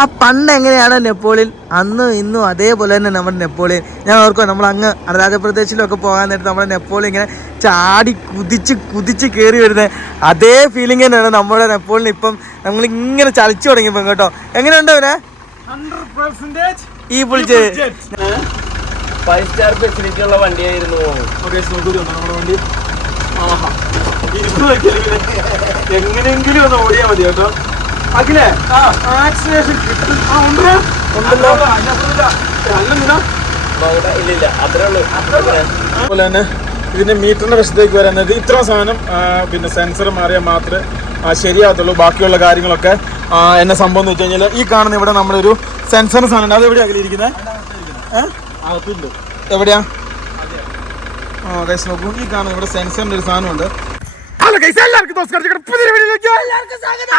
ആ പണ്ട് എങ്ങനെയാണ് നെപ്പോളിയൻ അന്നും ഇന്നും അതേപോലെ തന്നെ നമ്മുടെ നെപ്പോളിയൻ. ഞാൻ ഓർക്കുക നമ്മൾ അങ്ങ് അരുണാചൽ പ്രദേശിലൊക്കെ പോകാൻ നേരത്ത് നമ്മുടെ നെപ്പോളിയൻ ഇങ്ങനെ ചാടി കുതിച്ച് കയറി വരുന്നത് അതേ ഫീലിംഗ് തന്നെയാണ് നമ്മുടെ നെപ്പോളിയൻ. ഇപ്പം നമ്മളിങ്ങനെ ചലിച്ചു തുടങ്ങിയപ്പോൾ കേട്ടോ. എങ്ങനെയുണ്ട് അവനെ ഈ പൊളിച്ച് 5 സ്റ്റാർ ഫെസിലിറ്റി ഉള്ള വണ്ടിയായിരുന്നു നമ്മുടെ വണ്ടി. എങ്ങനെയെങ്കിലും ഒന്ന് ഓടിയാൽ മതി കേട്ടോ. അഖിലേ ആക്സിലേഷൻ കിട്ടും. അതുപോലെ തന്നെ ഇതിന്റെ മീറ്ററിന്റെ വശത്തേക്ക് വരാൻ ഇത്ര സാധനം പിന്നെ സെൻസർ മാറിയാൽ മാത്രമേ ശരിയാകത്തുള്ളൂ. ബാക്കിയുള്ള കാര്യങ്ങളൊക്കെ എന്നെ സംഭവം എന്ന് വെച്ച് കഴിഞ്ഞാൽ ഈ കാണുന്ന ഇവിടെ നമ്മളൊരു സെൻസർ സാധനം ഉണ്ട്. അത് എവിടെയാ അകലിരിക്കുന്നത്? എവിടെയാ? ഗൈസ് നോക്കൂ, ഈ കാണുന്ന ഇവിടെ സെൻസറിന്റെ ഒരു സാധനമുണ്ട്. ഹലോ ഗൈസ്, എല്ലാവർക്കും നമസ്കാരം. പുതിയ വീഡിയോയിലേക്ക് എല്ലാവർക്കും സ്വാഗതം.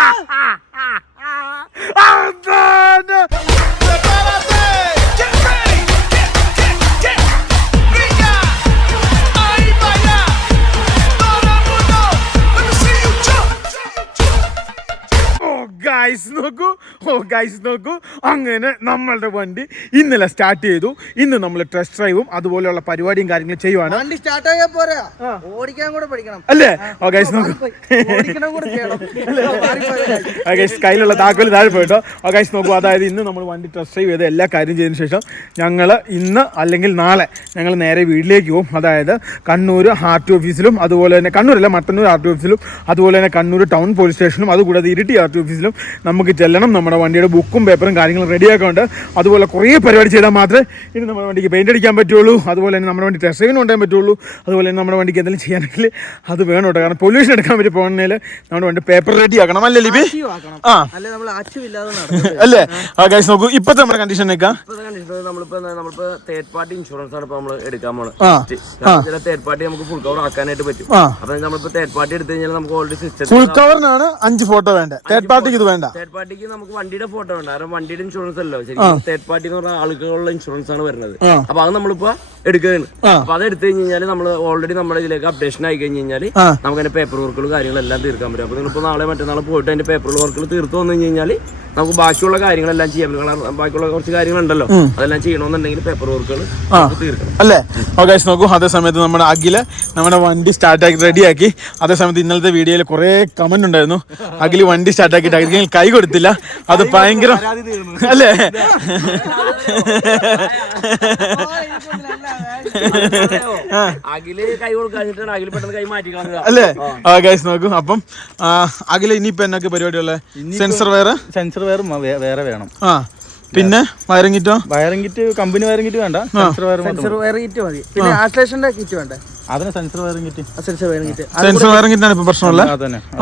ഗൈസ് നോക്കൂ, അങ്ങനെ നമ്മളുടെ വണ്ടി ഇന്നലെ സ്റ്റാർട്ട് ചെയ്തു. ഇന്ന് നമ്മൾ ടെസ്റ്റ് ഡ്രൈവും അതുപോലെയുള്ള പരിപാടിയും കാര്യങ്ങളും ചെയ്യുവാണ്. വണ്ടി സ്റ്റാർട്ട് ആയാൽ പോരാ, ഓടിക്കാൻ കൂടെ പഠിക്കണം അല്ലേ? ഗൈസ് നോക്കൂ, ഗൈസ് കയ്യിലുള്ള താക്കോല് താഴെ പോയിട്ടോ. ഗൈസ് നോക്കൂ, അതായത് ഇന്ന് നമ്മൾ വണ്ടി ടെസ്റ്റ് ഡ്രൈവ് ചെയ്ത് എല്ലാ കാര്യം ചെയ്തതിന് ശേഷം ഞങ്ങൾ ഇന്ന് അല്ലെങ്കിൽ നാളെ ഞങ്ങൾ നേരെ വീട്ടിലേക്ക് പോകും. അതായത് കണ്ണൂർ ആർ.ടി ഓഫീസിലും അതുപോലെ തന്നെ കണ്ണൂരല്ല മട്ടന്നൂർ ആർ.ടി ഓഫീസിലും അതുപോലെ തന്നെ കണ്ണൂർ ടൗൺ പോലീസ് സ്റ്റേഷനും അതുകൂടാതെ ഇരിട്ടി ആർ.ടി ഓഫീസിലും നമുക്ക് ചെല്ലണം. നമ്മുടെ വണ്ടിയുടെ ബുക്കും പേപ്പറും കാര്യങ്ങളും റെഡിയാക്കുന്നുണ്ട്. അതുപോലെ കുറേ പരിപാടി ചെയ്താൽ മാത്രമേ ഇനി നമ്മുടെ വണ്ടിക്ക് പെയിൻ്റ് അടിക്കാൻ പറ്റുള്ളൂ. അതുപോലെ തന്നെ നമ്മുടെ വണ്ടി ടെസ്റ്റ് ഡ്രൈവിന് കൊണ്ടുപോകാൻ പറ്റുള്ളൂ. അതുപോലെ തന്നെ നമ്മുടെ വണ്ടിക്ക് എന്തെങ്കിലും ചെയ്യാനെങ്കിൽ അത് വേണം കേട്ടോ. കാരണം പൊല്യൂഷൻ എടുക്കാൻ വേണ്ടി പോകണമെങ്കിൽ നമ്മുടെ വണ്ടി പേപ്പർ റെഡി ആക്കണം അല്ലേ ലിബി? അല്ലേ? ഗൈസ് നോക്കൂ, ഇപ്പത്തെ നമ്മുടെ കണ്ടീഷൻ നമ്മളിപ്പോ തേർഡ് പാർട്ടി ഇൻഷുറൻസ് ആണ് നമ്മൾ എടുക്കാൻ പോകുന്നത്. തേർഡ് പാർട്ടി നമുക്ക് ഫുൾ കവർ ആക്കാനായിട്ട് പറ്റും. അപ്പൊ നമ്മളിപ്പോ തേർഡ് പാർട്ടി എടുത്തു കഴിഞ്ഞാൽ നമുക്ക് ഓൾറെഡി സിസ്റ്റം ഫുൾ കവറിനാണ് 5 ഫോട്ടോ വേണ്ട. തേർഡ് പാർട്ടിക്ക് ഇത് വേണ്ട. തേർഡ് പാർട്ടിക്ക് നമുക്ക് വണ്ടിയുടെ ഫോട്ടോ വേണ്ട. കാരണം വണ്ടിയുടെ ഇൻഷുറൻസ് അല്ലോ ശരിക്കും തേർഡ് പാർട്ടി എന്ന് പറഞ്ഞാൽ ആളുകളുള്ള ഇൻഷുറൻസ് ആണ് വരുന്നത്. അപ്പൊ അത് നമ്മളിപ്പോ എടുക്കുകയാണ്. അപ്പൊ അത് എടുത്തു കഴിഞ്ഞാൽ നമ്മൾ ഓൾറെഡി നമ്മുടെ ഇതിലേക്ക് അപ്ഡേഷൻ ആയി കഴിഞ്ഞ് കഴിഞ്ഞാൽ നമുക്ക് അതിന്റെ പേപ്പർ വർക്കുകളും കാര്യങ്ങളെല്ലാം തീർക്കാൻ പറ്റും. അപ്പൊ നിങ്ങളിപ്പോ നാളെ മറ്റന്നാൾ പോയിട്ട് അതിന്റെ പേപ്പർ വർക്കുകൾ തീർത്തു വന്നു കഴിഞ്ഞാൽ നമുക്ക് ബാക്കിയുള്ള കാര്യങ്ങളെല്ലാം ചെയ്യാൻ പറ്റും. ബാക്കിയുള്ള കുറച്ച് കാര്യങ്ങളുണ്ടല്ലോ അതെല്ലാം ചെയ്യണമെന്നുണ്ടെങ്കിൽ പേപ്പർ വർക്കുകൾ തീർക്കണം അല്ലേ? ഗൈസ് നോക്കൂ, അതേ സമയത്ത് നമ്മുടെ അഖില് നമ്മുടെ വണ്ടി സ്റ്റാർട്ടാക്കി റെഡിയാക്കി. അതേ സമയത്ത് ഇന്നലത്തെ വീഡിയോയിൽ കുറെ കമന്റ് ഉണ്ടായിരുന്നു, അഖില് വണ്ടി സ്റ്റാർട്ടാക്കിയിട്ട് അഖിൽ കൈ കൊടുത്തില്ല. അത് ഭയങ്കര അല്ലേ? അഖില് കൈ കൊടുക്കാഞ്ഞിട്ടാണ് അഖിൽ പെട്ടെന്ന് കൈ മാറ്റിക്കളഞ്ഞത് അല്ലേ? ഗൈസ് നോക്കൂ, അപ്പം അഖില ഇനിയിപ്പോ എന്നൊക്കെ പരിപാടിയുള്ള സെൻസർ വേറെ വേണം. പിന്നെ wiring kit company wiring kit വേണ്ട, സെൻസർ വയറിംഗ് കിറ്റ് മതി. പിന്നെ ആശ്ലേഷന്റെ കിറ്റ് വേണ്ടേ? അതിന് sensor wiring kit. Sensor wiring കിറ്റാണ് ഇപ്പൊ പ്രശ്നമുള്ള.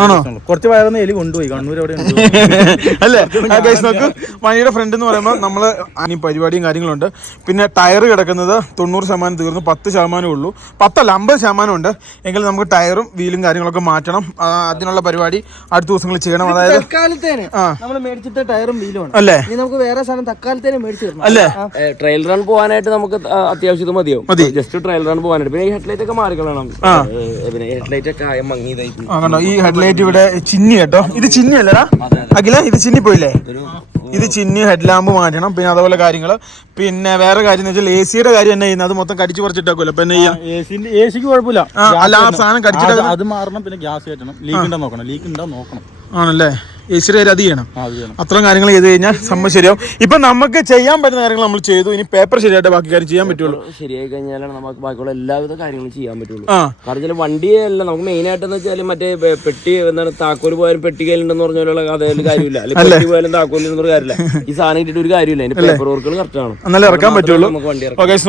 ആണോ? കുറച്ച് വയറൊന്നും എലി കൊണ്ടുപോയി കണ്ണൂർ എവിടെ അല്ലേ? ഗൈസ് നോക്കൂ, വണ്ടിയുടെ ഫ്രണ്ട് എന്ന് പറയുമ്പോൾ നമ്മള് ഇനി പരിപാടിയും കാര്യങ്ങളുണ്ട്. പിന്നെ ടയർ കിടക്കുന്നത് 90% തീർന്നു, 10% ഉള്ളൂ. 10 അല്ല 50% ഉണ്ട്. എങ്കിൽ നമുക്ക് ടയറും വീലും കാര്യങ്ങളൊക്കെ മാറ്റണം. അതിനുള്ള പരിപാടി അടുത്ത ദിവസങ്ങളിൽ ചെയ്യണം. അതായത് തൽക്കാലത്തേന് നമ്മൾ മേടിച്ചിട്ട് ടയറും വീലും അല്ലേ? നമുക്ക് വേറെ സാധനം തൽക്കാലത്തേന് മേടിച്ചു അല്ലേ? ട്രയൽ റൺ പോകാനായിട്ട് നമുക്ക് അത്യാവശ്യം ഇത് മതിയോ? ജസ്റ്റ് ട്രയൽ റൺ പോകാനായിട്ട്. പിന്നെ ഹെഡ്ലൈറ്റ് ഒക്കെ മാറിക്കളണം. പിന്നെ ഹെഡ്ലൈറ്റ് ഒക്കെ മങ്ങിയതായി. ഈ ഹെഡ്ലൈറ്റ് ഇവിടെ ചിന്നി കേട്ടോ. ഇത് ചിന്നി അല്ലടാ അഖില, ഇത് ചിന്നി പോയില്ലേ? ഇത് ചിന്നി ഹെഡ് ലാമ്പ് മാറ്റണം. പിന്നെ അതുപോലെ കാര്യങ്ങള്. പിന്നെ വേറെ കാര്യം എന്ന് വെച്ചാൽ എസിയുടെ കാര്യം തന്നെ ചെയ്യുന്നത്. അത് മൊത്തം കടിച്ചു പറിച്ചിട്ടേക്കുമല്ലോ. പിന്നെ എസിക്ക് കുഴപ്പമില്ല, അല്ല ആ സാധനം കടിച്ചിട്ട് അത് മാറണം. പിന്നെ ഗ്യാസ് കയറ്റണം. ലീക്ക് ഉണ്ടോ നോക്കണം. ആണല്ലേ? എസിയുടെ കാര്യം അത് ചെയ്യണം. അത്രയും കാര്യങ്ങൾ ചെയ്ത് കഴിഞ്ഞാൽ സംഭവം ശരിയാവും. ഇപ്പൊ നമുക്ക് ചെയ്യാൻ പറ്റുന്ന കാര്യങ്ങൾ നമ്മൾ ചെയ്തു. ഇനി പേപ്പർ ശരിയായിട്ട് ബാക്കി കാര്യം ചെയ്യാൻ പറ്റുള്ളൂ. ശരിയായി കഴിഞ്ഞാലാണ് നമുക്ക് ബാക്കിയുള്ള എല്ലാവിധ കാര്യങ്ങളും ചെയ്യാൻ പറ്റുള്ളൂ. കാരണം വണ്ടിയല്ല നമുക്ക് മെയിൻ ആയിട്ടെന്ന് വെച്ചാൽ മറ്റേ പെട്ടി എന്താണ് താക്കോല് പോയാലും പെട്ടി കയ്യിലുണ്ടെന്ന് പറഞ്ഞാലുള്ള അതേലും കാര്യമില്ല. അല്ലെങ്കിൽ പെട്ടി പോയാലും താക്കോലിൽ കാര്യമില്ല. ഈ സാധനം കിട്ടിയിട്ട് ഒരു കാര്യമില്ല. അതിന്റെ പേപ്പർ വർക്കുകൾ കറക്റ്റ് ആണ്, എന്നാലും ഇറക്കാൻ പറ്റുള്ളൂ.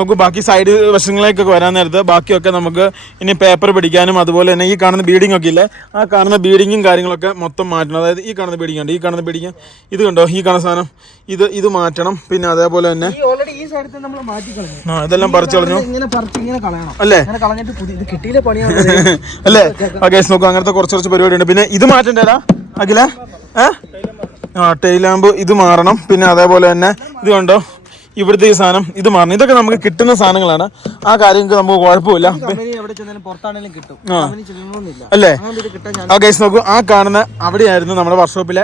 നോക്കൂ, ബാക്കി സൈഡ് വശങ്ങളിലേക്കൊക്കെ വരാൻ നേരത്ത് ബാക്കിയൊക്കെ നമുക്ക് ഇനി പേപ്പർ പിടിക്കാനും അതുപോലെ തന്നെ ഈ കാണുന്ന ബീഡിംഗ് ഒക്കെ ഇല്ലേ, ആ കാണുന്ന ബീഡിങ്ങും കാര്യങ്ങളൊക്കെ മൊത്തം മാറ്റണം. അതായത് ഈ കാണുന്ന ബീഡിംഗ് ഉണ്ട്, ഈ കാണുന്ന ബീഡിങ് ഇത് കണ്ടോ, ഈ കാണുന്ന സാധനം ഇത് മാറ്റണം. പിന്നെ അതേപോലെ തന്നെ ഇതെല്ലാം പറിച്ചു കളഞ്ഞു അല്ലേ? അല്ലേ? ഗൈസ് നോക്കൂ, അങ്ങനത്തെ കുറച്ച് പരിപാടി ഉണ്ട്. പിന്നെ ഇത് മാറ്റണ്ടേടാ അഖില, ടെയിൽ ലാമ്പ് ഇത് മാറണം. പിന്നെ അതേപോലെ തന്നെ ഇത് കണ്ടോ, ഇവിടുത്തെ ഈ സാധനം ഇത് മാറണം. ഇതൊക്കെ നമുക്ക് കിട്ടുന്ന സാധനങ്ങളാണ്. ആ കാര്യങ്ങൾക്ക് നമുക്ക് കുഴപ്പമില്ല അല്ലേ. ആ ഗൈസ് നോക്കൂ, ആ കാണുന്ന അവിടെയായിരുന്നു നമ്മുടെ വർക്ക്ഷോപ്പിലെ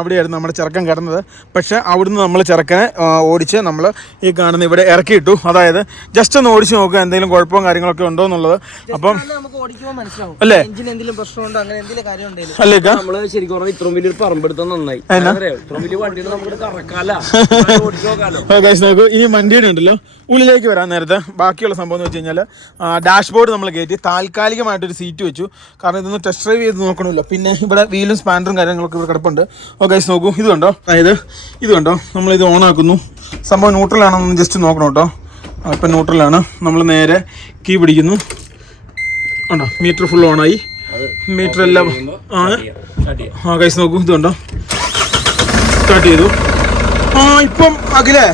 അവിടെയായിരുന്നു നമ്മുടെ ചെറുക്കൻ കിടന്നത്. പക്ഷെ അവിടുന്ന് നമ്മൾ ചെറുക്കനെ ഓടിച്ച് നമ്മൾ ഈ കാണുന്ന ഇവിടെ ഇറക്കിയിട്ടു. അതായത് ജസ്റ്റ് ഒന്ന് ഓടിച്ച് നോക്കുക എന്തെങ്കിലും കുഴപ്പവും കാര്യങ്ങളൊക്കെ ഉണ്ടോ എന്നുള്ളത്. അപ്പം അല്ലേ അല്ലേ നമ്മള് ശരിക്കും പറഞ്ഞാൽ ഇത്രയും വലിയൊരു പറമ്പെടുത്താൽ നന്നായി. ഇത്രയും വലിയ വണ്ടിയിൽ നമുക്ക് കറക്കാല നോക്കൂ. ഇനി വണ്ടിയുടെ ഉണ്ടല്ലോ ഉള്ളിലേക്ക് വരാൻ നേരത്തെ ബാക്കിയുള്ള സംഭവം എന്ന് വെച്ച് കഴിഞ്ഞാൽ ഡാഷ്ബോർഡ് നമ്മൾ കയറ്റി താൽക്കാലികമായിട്ടൊരു സീറ്റ് വെച്ചു. കാരണം ഇതൊന്ന് ടെസ്റ്റ് ഡ്രൈവ് ചെയ്ത് നോക്കണമല്ലോ. പിന്നെ ഇവിടെ വീലും സ്പാൻഡറും കാര്യങ്ങളൊക്കെ ഇവിടെ കിടപ്പുണ്ട്. ഗൈസ് നോക്കൂ, ഇത് കണ്ടോ, അതായത് ഇത് കണ്ടോ, നമ്മളിത് ഓണാക്കുന്നു. സംഭവം ന്യൂട്രലാണെന്ന് ജസ്റ്റ് നോക്കണം കേട്ടോ. ഇപ്പം ന്യൂട്രലാണ്. നമ്മൾ നേരെ കീ പിടിക്കുന്നു. ഉണ്ടോ, മീറ്റർ ഫുൾ ഓണായി. മീറ്റർ എല്ലാം ഗൈസ് നോക്കൂ, ഇത് കണ്ടോ, സ്റ്റാർട്ട് ചെയ്തു. ഇപ്പം അഖിലേ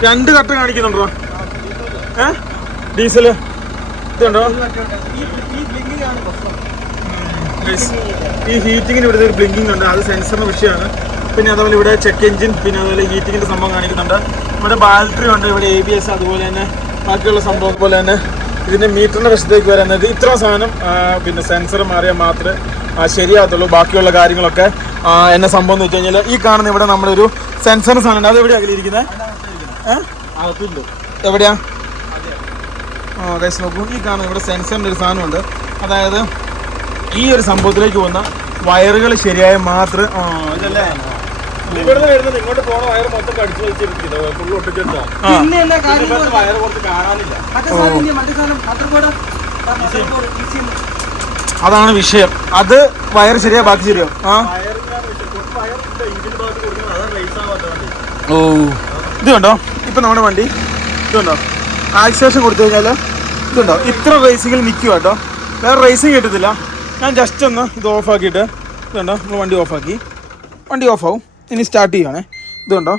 2 കട്ട കാണിക്കുന്നുണ്ടോ ഡീസല്? ഇതുണ്ടോ, ഈ ഹീറ്റിങ്ങിന് ഇവിടുത്തെ ഒരു ബ്ലിങ്കിങ് ഉണ്ട്. അത് സെൻസറിന്റെ വിഷയമാണ്. പിന്നെ അതുപോലെ ഇവിടെ ചെക്ക് എഞ്ചിൻ, പിന്നെ അതുപോലെ ഹീറ്റിങ്ങിന്റെ സംഭവം കാണിക്കുന്നുണ്ട്. ഇവിടെ ബാറ്ററി ഉണ്ട്, ഇവിടെ ABS, അതുപോലെ തന്നെ ബാക്കിയുള്ള സംഭവം പോലെ തന്നെ ഇതിന്റെ മീറ്ററിന്റെ വശത്തേക്ക് വരാൻ ഇത്ര സാധനം പിന്നെ സെൻസർ മാറിയാൽ മാത്രമേ ശരിയാകത്തുള്ളൂ. ബാക്കിയുള്ള കാര്യങ്ങളൊക്കെ എന്നെ സംഭവം എന്ന് വെച്ച് കഴിഞ്ഞാൽ ഈ കാണുന്ന ഇവിടെ നമ്മളൊരു സെൻസറിന് സാധനം ഉണ്ട്. അത് എവിടെയാണ് അകലിരിക്കുന്നത്? എവിടെയാ? ഗൈസ് നോക്കൂ, ഈ കാണുന്ന ഇവിടെ സെൻസറിൻ്റെ ഒരു സാധനമുണ്ട്. അതായത് ഈ ഒരു സംഭവത്തിലേക്ക് പോകുന്ന വയറുകൾ ശരിയായ മാത്രം ഇതല്ലേ ഇവിടുന്ന് വരുന്നത് ഇങ്ങോട്ട് പോണ വയർ മൊത്തം കടിച്ചു വെച്ചിരിക്കുന്നത് ഫുള്ള് ഒട്ടിച്ചെടുത്താ. വയറ് കുറച്ച് കാണാനില്ല. അതാണ് വിഷയം. അത് വയർ ശരിയാ, ബാക്കി ശരിയോ? ഓ, ഇത് കണ്ടോ, ഇപ്പൊ നമ്മുടെ വണ്ടി ഇതുണ്ടോ, ആക്സിലേഷൻ കൊടുത്തു കഴിഞ്ഞാൽ ഇതുണ്ടോ ഇത്ര റേസിങ്ങിൽ നിൽക്കുക കേട്ടോ. വേറെ റേസിങ് കിട്ടത്തില്ല. ഞാൻ ജസ്റ്റ് ഒന്ന് ഇത് ഓഫാക്കിയിട്ട് ഇതുണ്ടോ നമ്മൾ വണ്ടി ഓഫാക്കി, വണ്ടി ഓഫാവും. ഇനി സ്റ്റാർട്ട് ചെയ്യുകയാണേ. ഇതുണ്ടോ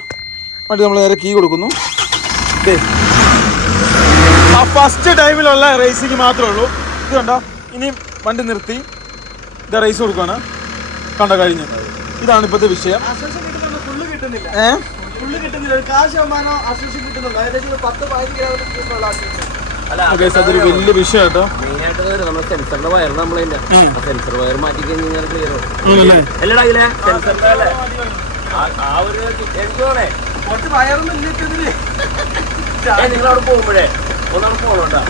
വണ്ടി നമ്മൾ നേരെ കീ കൊടുക്കുന്നു. ആ ഫസ്റ്റ് ടൈമിലുള്ള റേസിങ് മാത്രമേ ഉള്ളൂ. ഇതുണ്ടോ, ഇനി വണ്ടി നിർത്തി ഇത് റേസ് കൊടുക്കുകയാണ്. കണ്ടോ, കഴിഞ്ഞു. ഇതാണ് ഇപ്പോഴത്തെ വിഷയം. അതൊരു വലിയ വിഷയം കേട്ടോ. മെയിനായിട്ട് നമ്മുടെ സെൻസറിന്റെ വയർ നമ്മളതിന്റെ സെൻസർ വയർ മാറ്റി കഴിഞ്ഞാൽ ക്ലിയർ ആവും. അല്ലടാ ഇതിലെ സെൻസറിന്റെ അല്ലേ ആ ഒരു എനിക്ക് തോന്നേ കുറച്ച് വയറൊന്നും നിങ്ങളവിടെ പോകുമ്പോഴേ ഒന്നവിടെ പോകണോട്ടാ,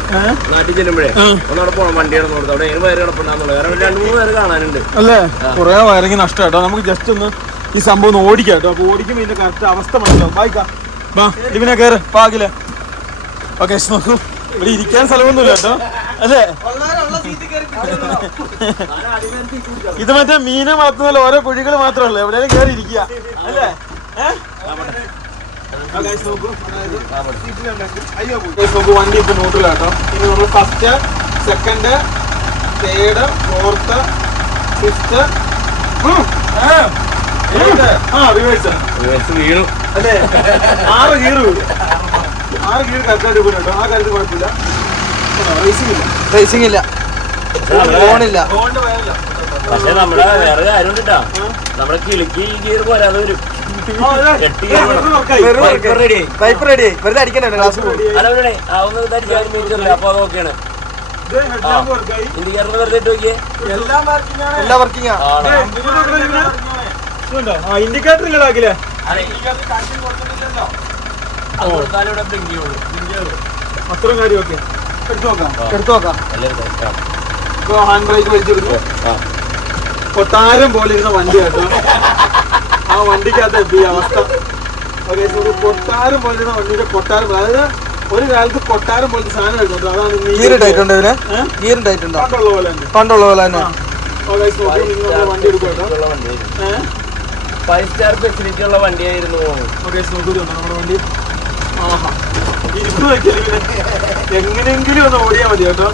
നാട്ടിൽ ചെല്ലുമ്പോഴേ ഒന്നവിടെ പോകണം. വണ്ടി കിടന്നു കൊടുത്തു അവിടെ ഏത് വയറ് കിടപ്പുണ്ടാകുന്നുള്ളൂ. വേറെ 2-3 പേര് കാണാനുണ്ട് അല്ലേ. കുറെ വയറിങ് നഷ്ടം കേട്ടോ. നമുക്ക് ജസ്റ്റ് ഒന്ന് ഈ സംഭവം ഒന്ന് ഓടിക്കാം കേട്ടോ. അപ്പൊ ഓടിക്കുമ്പോൾ ഇതിന്റെ കറക്റ്റ് അവസ്ഥ മനസ്സിലാവും. ബായിക്കാം, ബാ ലിവിനെ കയറ് പാകില്. ഓക്കെ, നോക്കൂ, ഇവിടെ ഇരിക്കാൻ സ്ഥലമൊന്നുമില്ല കേട്ടോ അല്ലേ. ഇത് മറ്റേ മീനെ വളർത്തുന്ന ഓരോ കുഴികൾ മാത്രമല്ല, എവിടെയും കയറി ഇരിക്കുക അല്ലേ. വണ്ടി ഇപ്പൊ ന്യൂട്രലാട്ടോ. ഇനി നമ്മൾ first, second, third, fourth, fifth, reverse വീണു അല്ലേ. 6 ഗിയർ കറക്റ്റായിട്ട് പോയി കേട്ടോ. ആ കാര്യത്തിൽ കുഴപ്പമില്ല. റേസിംഗ് ഇല്ല, ഫോണില്ല. പക്ഷെ നമ്മുടെ വേറെ കാര്യം ഉണ്ടാ, നമ്മുടെ കിളിക്ക് ഈ ഗിയർ പോരാതെ വരും. അപ്പൊ അതൊക്കെയാണ് ഇന്ത്യക്കാരന് വെറുതെ ഇട്ട് നോക്കിയേ. എല്ലാ വർക്കിംഗ് ഇൻഡിക്കേറ്റർ ഇല്ലാക്കില്ലേ. അത്രയും കാര്യമൊക്കെ എടുത്തു നോക്കാം. ഇപ്പൊ ഹാൻഡ് ബ്രേക്ക് വലിച്ചെടുത്തു. കൊട്ടാരം പോലെ ഇരുന്ന വണ്ടി കേട്ടോ. ആ വണ്ടിക്കകത്ത് എത്തി അവസ്ഥ. കൊട്ടാരം പോലെ ഇരുന്ന വണ്ടിയുടെ കൊട്ടാരം, അതായത് ഒരു കാലത്ത് കൊട്ടാരം പോലത്തെ സാധനം എടുത്തു. അതാണ് പണ്ടുള്ള പോലെ തന്നെ വണ്ടി എടുക്കും കേട്ടോ. 5 സ്റ്റാർ ഫെസിലിറ്റി ഉള്ള വണ്ടിയായിരുന്നു. നമ്മുടെ വണ്ടി എങ്ങനെയെങ്കിലും ഒന്ന് ഓടിയാൽ മതി കേട്ടോ.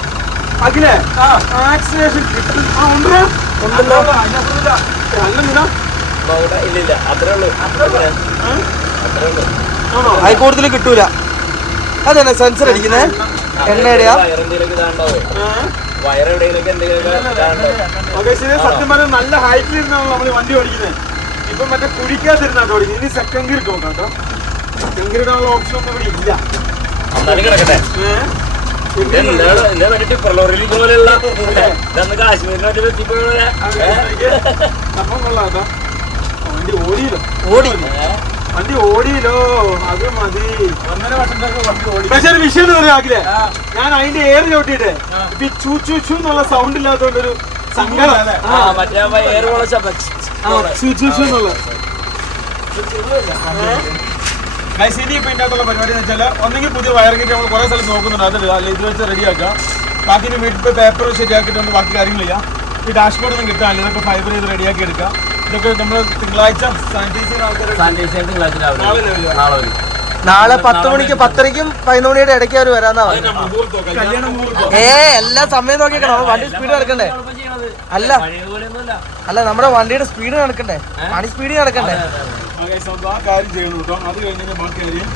അഖിലേ, ആക്സിലേഷൻ കിട്ടും. ഇല്ല അത്രേ ഉള്ളൂ. അതിൽ കൂടുതൽ കിട്ടൂല. അതാണ് സെൻസർ അടിക്കുന്നത്. എണ്ണയുടെയാ സത്യം പറഞ്ഞാൽ നല്ല ഹൈറ്റിൽ ഇരുന്നാണ് നമ്മൾ വണ്ടി ഓടിക്കുന്നത്. ഇപ്പൊ മറ്റേ കുഴിക്കാതിരുന്നാട്ടോ ഓടിക്കുന്നത്. ഇനി സെക്കൻഡ് ഗിയർ നോക്കാം കേട്ടോ. ചെങ്കിരിടാനുള്ള ഓപ്ഷൻ ഒന്നും ഇവിടെ ഇല്ല. എന്നാലും കിടക്കട്ടെ. എന്റെ മറ്റേ ടിപ്പർ ലോറിയിൽ പോലെയുള്ള ഇതന്ന് കാശ്മീരിനായിട്ട് എത്തിപ്പോയ അപ്പം കൊള്ളാം. വണ്ടി ഓടിയില്ലോ, വണ്ടി ഓടിയില്ലോ, അത് മതി. 1.5 വർഷത്തേക്ക് ഓടി. പക്ഷെ ഒരു വിഷയം എന്ന് പറയാകില്ലേ, ഞാൻ അതിന്റെ ഏറ് ചോട്ടിട്ടെ ഇപ്പൊ ചൂ ചൂ ചൂ എന്നുള്ള സൗണ്ട് ഇല്ലാത്തോണ്ടൊരു സങ്കടം. ഇനി ഇപ്പൊ ഇതിന്റെ അകത്തുള്ള പരിപാടി എന്ന് വെച്ചാൽ ഒന്നെങ്കിൽ പുതിയ വയർ കിട്ടി നമ്മൾ കുറെ സ്ഥലത്ത് നോക്കുന്നുണ്ട്, അത് അല്ല ഇത് വെച്ച് റെഡിയാക്കാം. ബാക്കി ഇനി വീട്ടിൽ പേപ്പർ ശരിയാക്കിയിട്ടുണ്ട്, ബാക്കി കാര്യങ്ങൾ ചെയ്യാം. ഈ ഡാഷ്ബോർഡ് ഒന്നും കിട്ടാനില്ല, ഇതൊക്കെ ഫൈബർ ചെയ്ത് റെഡിയാക്കി എടുക്കാം. ഇതൊക്കെ നമ്മൾ തിങ്കളാഴ്ച നാളെ 10 മണിക്ക് 10:30ക്കും 11 മണിയുടെ ഇടയ്ക്ക് അവർ വരാന്നാ എല്ലാ സമയം നോക്കിക്കണം. വണ്ടി സ്പീഡ് നടക്കണ്ടേ? അല്ല നമ്മുടെ വണ്ടിയുടെ സ്പീഡ് നടക്കണ്ടേ? വണ്ടി സ്പീഡ് നടക്കണ്ടേ? ആ കാര്യം ചെയ്യണം കേട്ടോ. അത് കഴിഞ്ഞാൽ ബാക്കി കാര്യം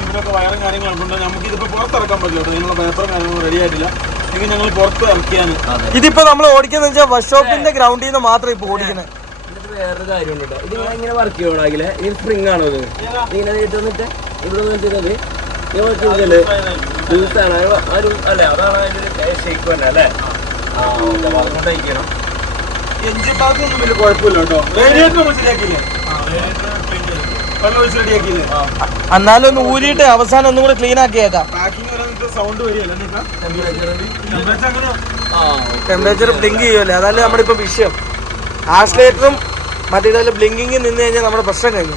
ഇവിടെയൊക്കെ വയറും കാര്യങ്ങളുണ്ട്. നമുക്ക് ഇതിപ്പോ പുറത്തിറക്കാൻ പറ്റില്ല കേട്ടോ, ഇതിനുള്ള പേപ്പറും കാര്യങ്ങളും റെഡി ആയിട്ടില്ല. എങ്കിൽ ഞങ്ങൾ പുറത്ത് ഇറക്കിയാണ്. ഇതിപ്പോ നമ്മൾ ഓടിക്കുന്ന വെച്ചാൽ വർക്ക്ഷോപ്പിന്റെ ഗ്രൗണ്ടിൽ നിന്ന് മാത്രം ഇപ്പൊ ഓടിക്കുന്നത്. വേറൊരു കാര്യമുണ്ട് കേട്ടോ, ഇത് ഇങ്ങനെ വർക്ക് ചെയ്യണമെങ്കില് ഈ സ്പ്രിംഗ് ആണോ ഇത് ഇങ്ങനെ നീട്ട് വന്നിട്ട് ഇവിടെ വന്നിട്ടത് അല്ലെ? അതാണ് അതിന്റെ ഷേപ്പ് തന്നെ അല്ലേ? അതുകൊണ്ടായിരിക്കണം. എഞ്ചിൻ ഭാഗത്ത് ഒന്നും വലിയ കുഴപ്പമില്ല കേട്ടോ. റേഡിയേറ്റർ നമ്മൾ ശരിയാക്കിയില്ലേ, വെള്ളം ഒഴിച്ച് റെഡിയാക്കിയില്ലേ. എന്നാലും ഒന്ന് ഊരിയിട്ട് അവസാനം ഒന്നും കൂടെ ക്ലീൻ ആക്കിയേക്കാം. പാക്കിംഗ് വരാൻ സൗണ്ട് വരികയല്ല, ടെമ്പറേച്ചർ ബ്ലിങ്ക് ചെയ്യുമല്ലേ, അതല്ലേ നമ്മുടെ ഇപ്പൊ വിഷയം. ആക്സിലേറ്ററും മറ്റേ ബ്ലിങ്കിങ് നിന്ന് കഴിഞ്ഞാൽ നമ്മുടെ പ്രശ്നം കഴിഞ്ഞു.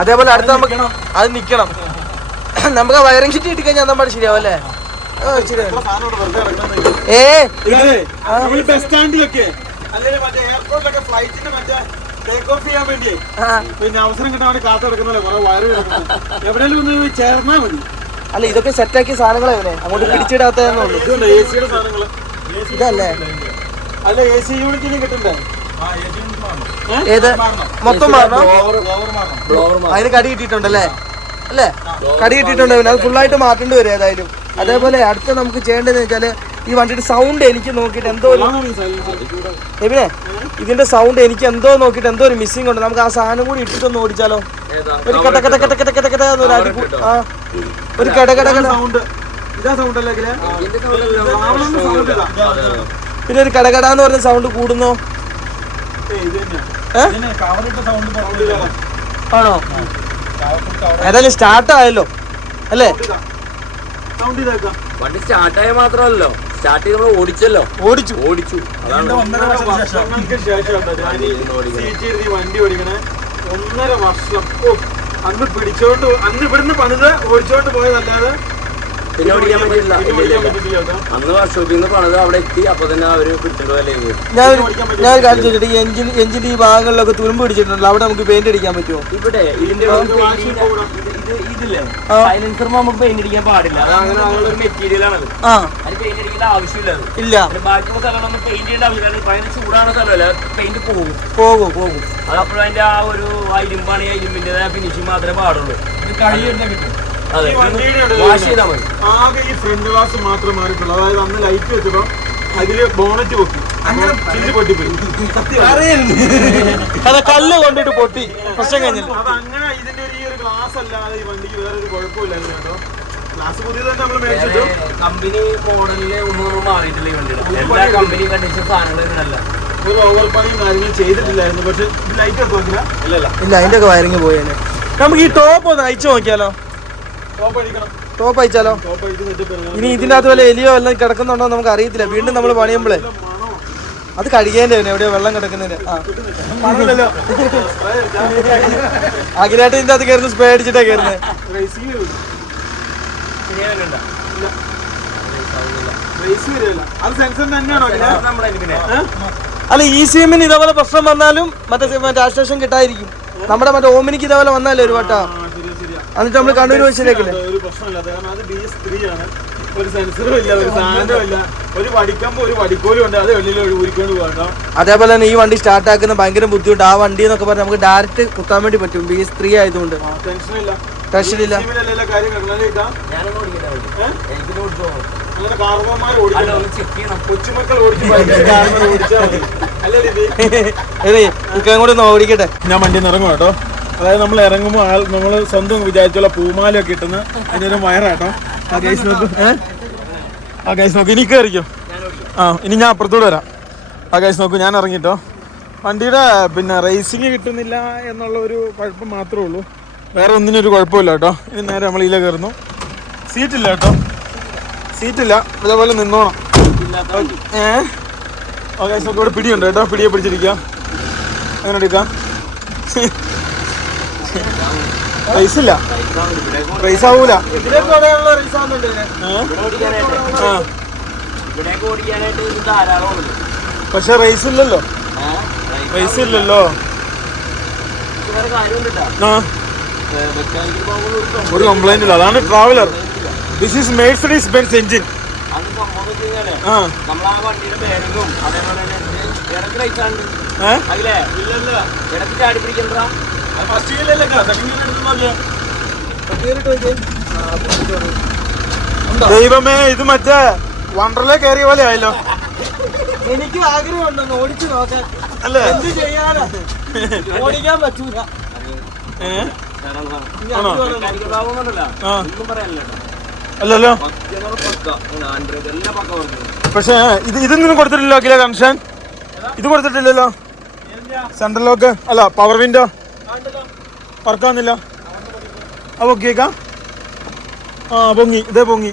അതേപോലെ അടുത്ത് നമുക്ക് അത് നിൽക്കണം. നമുക്ക് വയറിംഗ് ഷീറ്റ് കിട്ടി കഴിഞ്ഞാൽ നമ്മുടെ ശരിയാവും അല്ലേ? ബസ് സ്റ്റാൻഡിലൊക്കെ അല്ലെങ്കിൽ മറ്റേ എയർപോർട്ടിലൊക്കെ ഫ്ലൈറ്റിന് മറ്റേ ടേക്ക് ഓഫ് ചെയ്യാൻ വേണ്ടി പിന്നെ അവസരം കിട്ടാൻ വേണ്ടി കാത്തു കിടക്കുന്നല്ലേ കുറെ വയറ് കിടക്കുന്നത്. എവിടെയെങ്കിലും ഒന്ന് ചേർന്നാ മതി. അല്ല ഇതൊക്കെ സെറ്റാക്കിയ സാധനങ്ങളെ അങ്ങോട്ട് പിടിച്ചിടാത്തതെന്നുള്ളൂ. ഇതുണ്ട് എ സിയുടെ സാധനങ്ങള്. ഇതല്ലേ? അല്ല എ സി യൂണിറ്റിന് കിട്ടണ്ടേ? ഏത് മൊത്തം മാറണം? അതിന് കടി കിട്ടിയിട്ടുണ്ടല്ലേ? അല്ലേ? കടി കിട്ടിയിട്ടുണ്ട്. പിന്നെ അത് ഫുള്ളായിട്ട് മാറ്റേണ്ടി വരും ഏതായാലും. അതേപോലെ അടുത്ത നമുക്ക് ചെയ്യേണ്ടതെന്ന് വെച്ചാല് ഈ വണ്ടിയുടെ സൗണ്ട് എനിക്ക് നോക്കിയിട്ട് എന്തോ എവിടെ ഇതിന്റെ സൗണ്ട് എനിക്ക് എന്തോ നോക്കിയിട്ട് എന്തോ ഒരു മിസ്സിംഗ് ഉണ്ട്. നമുക്ക് ആ സാധനം കൂടി ഇട്ടിട്ടൊന്ന് ഓടിച്ചാലോ? ഒരു കട കട കട കട കട കട ഒരു കട കട കട സൗണ്ട്. പിന്നെ ഒരു കടകടാന്ന് പറഞ്ഞ സൗണ്ട് കൂടുന്നോ? ആണോ? ഏതായാലും സ്റ്റാർട്ട് ആയല്ലോ അല്ലേ? വണ്ടി സ്റ്റാർട്ടായ മാത്രമല്ലോ, സ്റ്റാർട്ട് ചെയ്ത് നമ്മൾ ഓടിച്ചല്ലോ. ഓടിച്ചു അതാണ് 1.5 വർഷങ്ങൾക്ക് ശേഷം വണ്ടി ഓടിക്കണേ. 1.5 വർഷം അന്ന് പിടിച്ചോണ്ട് അന്ന് ഇവിടുന്ന് പണിത് ഓടിച്ചോണ്ട് പോയതല്ലാതെ പിന്നെ ഓടിക്കാൻ പറ്റില്ല. അന്ന് വർക്ക്ഷോപ്പിൽ നിന്ന് പണിത് അവിടെ എത്തി, അപ്പൊ തന്നെ അവര് കിട്ടുന്നതല്ലേ. ഞാൻ കാര്യം ചോദിച്ചിട്ട് ഈ എഞ്ചിന്റെ ഈ ഭാഗങ്ങളിലൊക്കെ തുരുമ്പ് പിടിച്ചിട്ടുണ്ടല്ലോ, അവിടെ നമുക്ക് പെയിന്റ് അടിക്കാൻ പറ്റുമോ? ഇവിടെ ഇതിന്റെ ഇതില്ലേ സൈലൻസർ നമുക്ക് പെയിന്റ് അടിക്കാൻ പാടില്ല. അതങ്ങനെ ഒരു മെറ്റീരിയൽ ആണത്. അത് പെയിന്റ് അടിക്കേണ്ട ആവശ്യമില്ല. ഇല്ല, ബാക്കിയുള്ള സ്ഥലങ്ങളൊന്നും പെയിന്റ് ചെയ്യേണ്ട ആവശ്യമില്ല. ഭയങ്കര ചൂടാണ് സ്ഥലമല്ല, പെയിന്റ് പോകും. അത് അപ്പോഴും അതിന്റെ ആ ഒരു ഇരുമ്പാണ്, ഇരുമ്പിന്റേതായ ഫിനിഷിങ് മാത്രമേ പാടുള്ളൂ. ആകെ ഈ ഫ്രണ്ട് ഗ്ലാസ് മാത്രം മാറിയിട്ടുള്ളൂ. അതായത് അന്ന് ലൈറ്റ് വെച്ചപ്പോ അതില് ബോണറ്റ് പൊട്ടി, ചില്ല് പൊട്ടിപ്പോയി. കല്ല് കൊണ്ടിട്ട് പൊട്ടി പ്രശ്നം കഴിഞ്ഞു. അതങ്ങനെ ഇതിന്റെ ഈ ഒരു ഗ്ലാസ് അല്ലാതെ ഈ വണ്ടിക്ക് വേറൊരു കുഴപ്പമില്ലായിരുന്നു കേട്ടോ. ഗ്ലാസ് പുതിയത് തന്നെ നമ്മൾ മേടിച്ചിട്ടു. കമ്പനി മോഡലില് ഒന്നും മാറിയിട്ടില്ല ഈ വണ്ടിയുടെ. എല്ലാ കമ്പനി കണ്ടീഷൻ സാധനങ്ങളല്ല. ഒരു ഓവർ പണിയും കാര്യങ്ങളും ചെയ്തിട്ടില്ലായിരുന്നു. പക്ഷെ ലൈറ്റ് എത്തുന്നില്ല. ഇല്ല, അതിന്റെ ഒക്കെ വയറിങ് പോയേനെ. നമുക്ക് ഈ ടോപ്പ് ഒന്ന് അയച്ചു നോക്കിയാലോ? ടോപ്പ് അയച്ചാലോ? ഇനി ഇതിന്റെ അകത്ത് വല്ല എലിയോ എല്ലാം കിടക്കുന്നുണ്ടോ നമുക്ക് അറിയത്തില്ല. വീണ്ടും നമ്മൾ പണിയുമ്പോഴേ അത് കഴുകേണ്ടി വരും, എവിടെയോ വെള്ളം കിടക്കുന്നതിന്. അഖിലായിട്ട് ഇതിന്റെ അകത്ത് കയറുന്ന സ്പ്രേ അടിച്ചിട്ടാ കയറുന്നത്. അല്ല ECM-ന് ഇതേപോലെ പ്രശ്നം വന്നാലും മറ്റേ രജിസ്ട്രേഷൻ കിട്ടാതിരിക്കും. നമ്മുടെ മറ്റേ ഓമിനിക്ക് ഇതേപോലെ വന്നാലേ ഒരു വട്ടാ, എന്നിട്ട് നമ്മൾ കണ്ണൂർ വെച്ചിലേക്കില്ലേ. ഒരു പ്രശ്നമില്ല, കാരണം അത് BS3 ആണ്. ഒരു സെൻസറും ഇല്ല, ഒരു സാധനവും ഇല്ല, ഒരു വടിക്കുമ്പോ ഒരു വടിക്കോലും ഉണ്ട്, അത് വെള്ളിയിൽ ഊരിക്കൊണ്ട് പോകണം. അതേപോലെ തന്നെ ഈ വണ്ടി സ്റ്റാർട്ട് ആക്കുന്ന ഭയങ്കര ബുദ്ധിമുട്ട്. ആ വണ്ടി എന്നൊക്കെ പറഞ്ഞാൽ നമുക്ക് ഡയറക്റ്റ് കുത്താൻ വേണ്ടി പറ്റും, BS3 ആയതുകൊണ്ട്. ടെൻഷനില്ല. കൊച്ചുമക്കൾ കൂടെ ഒന്ന് ഓടിക്കട്ടെ. ഞാൻ വണ്ടി ഇറങ്ങും കേട്ടോ. അതായത് നമ്മൾ ഇറങ്ങുമ്പോൾ നമ്മൾ സ്വന്തം വിചാരിച്ചുള്ള പൂമാലയൊക്കെ കിട്ടുന്ന അതിൻ്റെ ഒരു വയറാട്ടോ. ആ ഗൈസ് നോക്കും, ആ ഗൈസ് നോക്കും, ഇനി കയറിക്കോ. ഇനി ഞാൻ അപ്പുറത്തോട് വരാം. ആ ഗൈസ് നോക്കൂ, ഞാൻ ഇറങ്ങിട്ടോ. വണ്ടിയുടെ പിന്നെ റേസിങ് കിട്ടുന്നില്ല എന്നുള്ള ഒരു കുഴപ്പം മാത്രമേ ഉള്ളൂ, വേറെ ഒന്നിനൊരു കുഴപ്പമില്ല കേട്ടോ. ഇനി നേരെ നമ്മൾ ഇതിലെ കയറുന്നു. സീറ്റില്ല കേട്ടോ, സീറ്റില്ല, അതേപോലെ നിന്നോണം. ആ ഗൈസ് നോക്കും, ഇവിടെ പിടിയുണ്ട് കേട്ടോ, പിടിയെ പിടിച്ചിരിക്കുക. അങ്ങനെ എടുക്കാം. റേസ് ഇല്ല, റേസ് ആവൂല. പക്ഷെ റേസ് ഇല്ലല്ലോ, റേസ് ഇല്ലല്ലോ. ഒരു കംപ്ലൈന്റ് ഇല്ല, അതാണ് traveller. This is Mercedes Benz engine. ദൈവമേ, ഇത് മറ്റേ വണ്ടർലേ കയറിയ പോലെ ആയല്ലോ. എനിക്ക് ആഗ്രഹമുണ്ടെന്ന് ഓടിച്ചു നോക്കാൻ, അല്ലേ? എന്ത് ചെയ്യാനാ, ഓടിക്കാൻ പറ്റൂല. അല്ലല്ലോ, പക്ഷേ ഇതൊന്നും കൊടുത്തിട്ടില്ലല്ലോ അഖില കൺഷൻ. ഇത് കൊടുത്തിട്ടില്ലല്ലോ സെൻട്രൽ ലോക്ക്, അല്ല പവർ വിൻഡോ പറക്കാന്നില്ല. ആ പൊക്കിയേക്കാ, ആ പൊങ്ങി, ഇതേ പൊങ്ങി.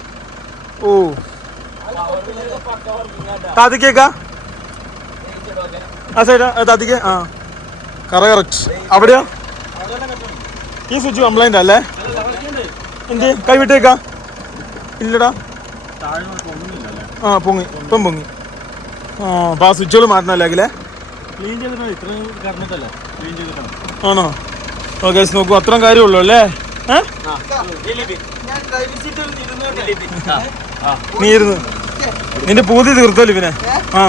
ഓ താത്തിക്കേക്കാ, ആ സൈഡാ താത്തിക്ക്. ആ കറക്റ്റ്. അവിടെയോ ഈ സ്വിച്ച് കംപ്ലൈന്റ് അല്ലേ? എന്ത് കൈവിട്ടേക്കാ? ഇല്ലടാ, ആ പൊങ്ങി, ഇപ്പം പൊങ്ങി. ആ അപ്പൊ ആ സ്വിച്ചുകൾ മാറ്റണല്ലേ അഖിലേ? ആണോ? ഓക്കെ നോക്കൂ, അത്രയും കാര്യമുള്ളൂ അല്ലേ? നീ ഇരുന്ന് നിന്റെ പൂതി തീർത്തല്ലോ ഇവനെ. ആ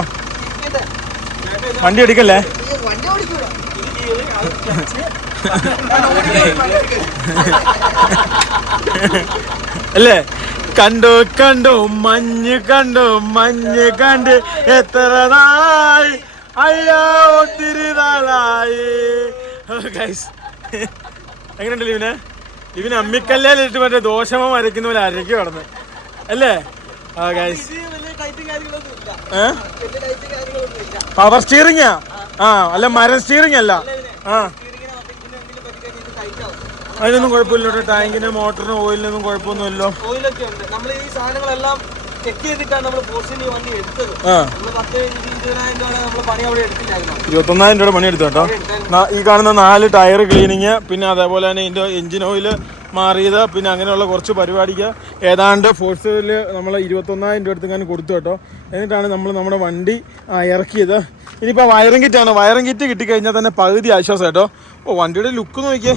വണ്ടി അടിക്കല്ലേ? അല്ലേ? കണ്ടോ കണ്ടോ മഞ്ഞ്, കണ്ടോ മഞ്ഞ് കണ്ട് എത്ര നാളായി, അയ്യോ ഒത്തിരി നാളായി. എങ്ങനെയുണ്ട് ലിവിനെ? ലിവിന് അമ്മിക്കല്ലിട്ട് മറ്റേ ദോശമ അരയ്ക്കുന്ന പോലെ അരയ്ക്ക് കിടന്ന് അല്ലേ? ആ ഗൈസ്, പവർ സ്റ്റിയറിംഗാ? ആ അല്ല, മരം സ്റ്റിയറിംഗ് അല്ല. ആ അതിനൊന്നും കുഴപ്പമില്ല കേട്ടോ. ടാങ്കിന് മോട്ടറിന് ഓയിലിനൊന്നും കുഴപ്പമൊന്നുമില്ലല്ലോ. ഓയിലൊക്കെ ഉണ്ട്. നമ്മൾ ഈ സാധനങ്ങളെല്ലാം ചെക്ക് ചെയ്തിട്ടാണ് നമ്മൾ ഫോർച്യൂണർ വണ്ടി എടുത്തത്. 10,000-20,000 നമ്മൾ പണി അവിടെ എടുത്തില്ലായിരുന്നു. 21,000 രൂപ പണി എടുത്തു കേട്ടോ. ഈ കാണുന്ന 4 ടയർ ക്ലീനിങ്, പിന്നെ അതേപോലെ തന്നെ ഇതിൻ്റെ എഞ്ചിൻ ഓയിൽ മാറിയത്, പിന്നെ അങ്ങനെയുള്ള കുറച്ച് പരിപാടിക്ക് ഏതാണ്ട് ഫോഴ്സിൽ നമ്മൾ 21,000 രൂപ എടുത്തെങ്ങാനും കൊടുത്തു കേട്ടോ. എന്നിട്ടാണ് നമ്മൾ നമ്മുടെ വണ്ടി ഇറക്കിയത്. ഇനിയിപ്പോൾ വയറിംഗ് കിറ്റാണ്. വയറിംഗ് കിറ്റ് കിട്ടിക്കഴിഞ്ഞാൽ തന്നെ പകുതി ആശ്വാസം കേട്ടോ. ഓ വണ്ടിയുടെ ലുക്ക് നോക്കിയേ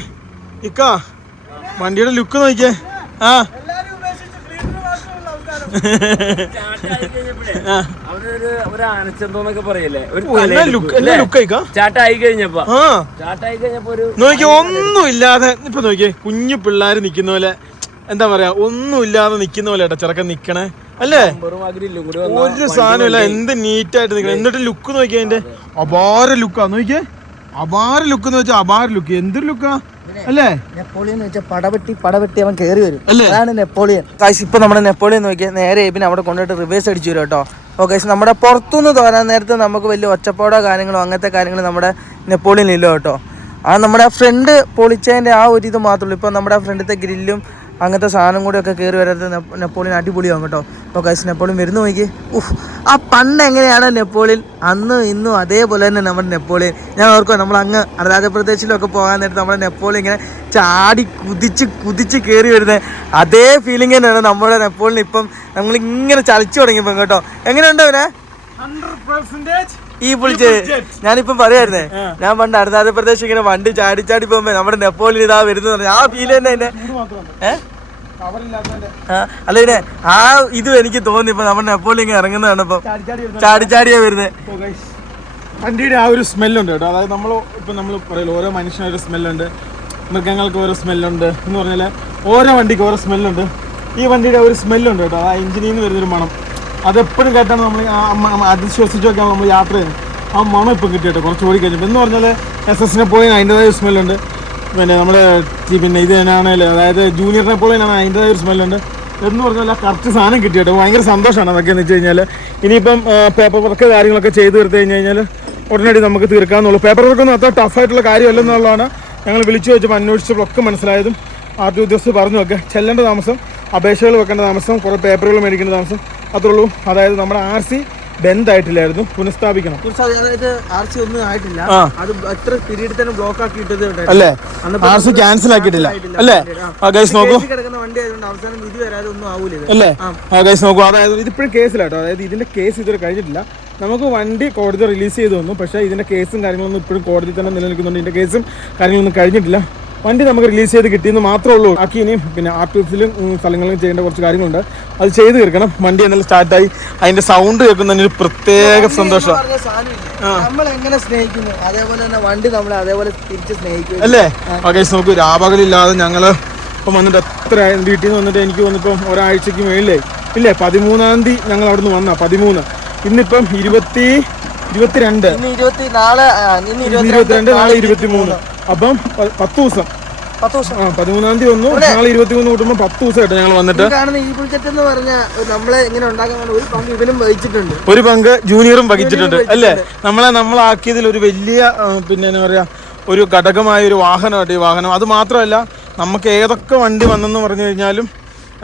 ഇക്കാ, വണ്ടിയുടെ ലുക്ക് നോക്കിയേ. ആ നോക്കിയ ഒന്നും ഇല്ലാതെ, ഇപ്പൊ നോക്കിയേ കുഞ്ഞു പിള്ളേര് നിക്കുന്ന പോലെ, എന്താ പറയാ, ഒന്നും ഇല്ലാതെ നിക്കുന്ന പോലെ ഏട്ടാ ചെറുക്കൻ നിക്കണേ അല്ലേ? ഒരു സാധനമില്ല, എന്ത് നീറ്റായിട്ട് നിക്കണം. എന്നിട്ട് ലുക്ക് നോക്കിയാ, അതിന്റെ അപാര ലുക്കാ നോക്കിയേ. അപാര ലുക്ക് എന്ന് വെച്ചാൽ അപാര ലുക്ക്. എന്തൊരു ലുക്കാ അല്ലേ? നെപ്പോളിയൻ വെച്ചാൽ പടവെട്ടി അവൻ കയറി വരും. അതാണ് നെപ്പോളിയൻ. കാശ് ഇപ്പൊ നമ്മുടെ നെപ്പോളിയൻ നോക്കിയാൽ നേരെ പിന്നെ അവിടെ കൊണ്ടുപോയിട്ട് റിവേഴ്സ് അടിച്ചു വരും കേട്ടോ. ഓക്കെ, നമ്മുടെ പുറത്തുനിന്ന് തോരാൻ നേരത്ത് നമുക്ക് വലിയ ഒച്ചപ്പാടോ കാര്യങ്ങളോ അങ്ങനത്തെ കാര്യങ്ങൾ നമ്മുടെ നെപ്പോളിയൻ ഇല്ല കേട്ടോ. ആ നമ്മുടെ ഫ്രണ്ട് പൊളിച്ചതിൻ്റെ ആ ഒരു ഇത് മാത്രമേ ഉള്ളൂ. ഇപ്പോൾ നമ്മുടെ ഫ്രണ്ടിലത്തെ ഗ്രില്ലും അങ്ങനത്തെ സാധനം കൂടി ഒക്കെ കയറി വരാത്ത നെപ്പോളിയൻ അടിപൊളിയാകും കേട്ടോ. അപ്പോൾ ഗൈസ് നെപ്പോളിയൻ വരുന്നു നോക്കി. ആ പണ്ട് എങ്ങനെയാണ് നെപ്പോളിയൻ, അന്നും ഇന്നും അതേപോലെ തന്നെ നമ്മുടെ നെപ്പോളിയൻ. ഞാൻ ഓർക്കുക, നമ്മൾ അങ്ങ് അരുണാചൽ പ്രദേശിലൊക്കെ പോകാൻ നേരത്ത് നമ്മുടെ നെപ്പോളിയൻ ഇങ്ങനെ ചാടി കുതിച്ച് കയറി വരുന്നത് അതേ ഫീലിംഗ് തന്നെയാണ് നമ്മുടെ നെപ്പോളിയൻ ഇപ്പം നമ്മളിങ്ങനെ ചലിച്ചു തുടങ്ങിയപ്പോൾ കേട്ടോ. എങ്ങനെയുണ്ട് അവനെ? 100% ഈ പൊളിച്ച് ഞാനിപ്പം പറയായിരുന്നേ, ഞാൻ പണ്ട് അരുണാചൽ പ്രദേശ് ഇങ്ങനെ വണ്ടി ചാടി പോകുമ്പോ നമ്മുടെ നെപ്പോളിയൻ ഇതാ വരുന്നത് ആ ഫീൽ തന്നെ അതിന്റെ. അല്ല പിന്നെ ആ ഇതും എനിക്ക് തോന്നി ഇപ്പൊ നമ്മുടെ നെപ്പോളിയൻ ഇറങ്ങുന്നതാണ് ഇപ്പൊ ചാടിയാ വരുന്നത്. വണ്ടിയുടെ ആ ഒരു സ്മെല്ലുണ്ട് കേട്ടോ. അതായത് നമ്മൾ പറയല്ലോ, ഓരോ മനുഷ്യനൊരു സ്മെല്ലുണ്ട്, മൃഗങ്ങൾക്ക് ഓരോ സ്മെല്ലുണ്ട് എന്ന് പറഞ്ഞാൽ ഓരോ വണ്ടിക്ക് ഓരോ സ്മെല്ലുണ്ട്. ഈ വണ്ടിയുടെ ഒരു സ്മെല്ലുണ്ട് കേട്ടോ. ആ എഞ്ചിനിൽ നിന്ന് വരുന്നൊരു മണം, അതെപ്പോഴും കേട്ടാണ് നമ്മൾ അതിശ്വസിച്ചൊക്കെയാണ് നമ്മൾ യാത്ര ചെയ്യുന്നത്. ആ മണം ഇപ്പം കിട്ടിയിട്ട് കുറച്ച് ഓടി കഴിഞ്ഞപ്പോൾ എന്ന് പറഞ്ഞാൽ SS പോയി അതിൻ്റെതായ സ്മെല്ലുണ്ട്. പിന്നെ നമ്മുടെ പിന്നെ ഇത് തന്നെയാണല്ലോ, അതായത് ജൂനിയർ നെപ്പോളിയനാണ്, അതിൻ്റെതായ ഒരു സ്മെല്ലുണ്ട് എന്ന് പറഞ്ഞാൽ കറക്റ്റ് സാധനം കിട്ടി കേട്ടോ. ഭയങ്കര സന്തോഷമാണ് അതൊക്കെ എന്ന് വെച്ച് കഴിഞ്ഞാൽ. ഇനിയിപ്പം പേപ്പർ വർക്ക് കാര്യങ്ങളൊക്കെ ചെയ്ത് തീർത്ത് കഴിഞ്ഞ് കഴിഞ്ഞാൽ ഉടനടി നമുക്ക് തീർക്കാമെന്നുള്ളൂ. പേപ്പർ വർക്കൊന്നും അത്ര ടഫായിട്ടുള്ള കാര്യമല്ലെന്നുള്ളതാണ് ഞങ്ങൾ വിളിച്ചു വെച്ചപ്പോൾ അന്വേഷിച്ചപ്പോഴൊക്കെ മനസ്സിലായതും. ആദ്യ ഉദ്യോഗസ്ഥർ പറഞ്ഞു ഒക്കെ ചെല്ലേണ്ട താമസം, അപേക്ഷകൾ വെക്കേണ്ട താമസം, കുറേ പേപ്പറുകൾ മേടിക്കേണ്ട താമസം, അത്രേ ഉള്ളൂ. അതായത് നമ്മുടെ RC ബന്ധായിട്ടില്ലായിരുന്നു, പുനഃസ്ഥാപിക്കണം. അതായത് RC ഒന്നും ആയിട്ടില്ല, അത് എത്ര പീരീഡ് തന്നെ ബ്ലോക്ക് ആക്കിയിട്ടത് അല്ലേ, RC ക്യാൻസൽ ആക്കിയിട്ടില്ല അല്ലേ. നോക്കൂ കിടക്കുന്ന വണ്ടി ആയതുകൊണ്ട് അവസാനം വിധി വരാതെ ഒന്നും ആവൂല അല്ലേ. നോക്കൂ, അതായത് ഇതിപ്പോഴും കേസിലാട്ടോ. അതായത് ഇതിന്റെ കേസ് ഇതുവരെ കഴിഞ്ഞിട്ടില്ല. നമുക്ക് വണ്ടി കോടതി റിലീസ് ചെയ്ത് തന്നു, പക്ഷേ ഇതിന്റെ കേസും കാര്യങ്ങളൊന്നും ഇപ്പോഴും കോടതി തന്നെ നിലനിൽക്കുന്നുണ്ട്. ഇതിന്റെ കേസും കാര്യങ്ങളൊന്നും കഴിഞ്ഞിട്ടില്ല. വണ്ടി നമുക്ക് റിലീസ് ചെയ്ത് കിട്ടിയെന്ന് മാത്രമേ ഉള്ളൂ. ബാക്കി ഇനിയും പിന്നെ RTOസിലും സ്ഥലങ്ങളിലും ചെയ്യേണ്ട കുറച്ച് കാര്യങ്ങളുണ്ട്, അത് ചെയ്ത് തീർക്കണം. വണ്ടി എന്നാലും സ്റ്റാർട്ടായി, അതിന്റെ സൗണ്ട് കേൾക്കുന്നതിന് ഒരു പ്രത്യേക സന്തോഷമാണ്. നമ്മൾ എങ്ങനെ സ്നേഹിക്കുന്നു അതേപോലെ തന്നെ വണ്ടി നമ്മളെ അതേപോലെ തിരിച്ച് സ്നേഹിക്കും അല്ലേ. നോക്കൂ, രാപകലില്ലാതെ ഞങ്ങള് ഇപ്പം വന്നിട്ട് എത്ര വീട്ടിൽ നിന്ന് വന്നിട്ട് എനിക്ക് വന്നിപ്പം ഒരാഴ്ചക്ക് മേളിലായി ഇല്ലേ. 13-ാം തീയതി ഞങ്ങൾ അവിടെ നിന്ന് വന്ന 13, ഇന്നിപ്പം 22, നാളെ 23. അപ്പം 10 ദിവസം. 13-ാം തീയതി വന്നു, നാളെ 23 കൂട്ടുമ്പോൾ 10 ദിവസമായിട്ട് ഞങ്ങൾ വന്നിട്ട്. കാണുന്ന ഈ ബുൾജെറ്റ് എന്ന് പറഞ്ഞാൽ നമ്മളെ ഇങ്ങനെ ഉണ്ടാക്കാൻ ഒരു പങ്ക് ഇവനും വഹിച്ചിട്ടുണ്ട്, ഒരു പങ്ക് ജൂനിയറും വഹിച്ചിട്ടുണ്ട് അല്ലേ. നമ്മളാക്കിയതിൽ ഒരു വലിയ പിന്നെ എന്താ പറയാ ഒരു ഘടകമായ ഒരു വാഹനമായിട്ട് ഈ വാഹനം. അത് മാത്രമല്ല, നമുക്ക് ഏതൊക്കെ വണ്ടി വന്നെന്ന് പറഞ്ഞു കഴിഞ്ഞാലും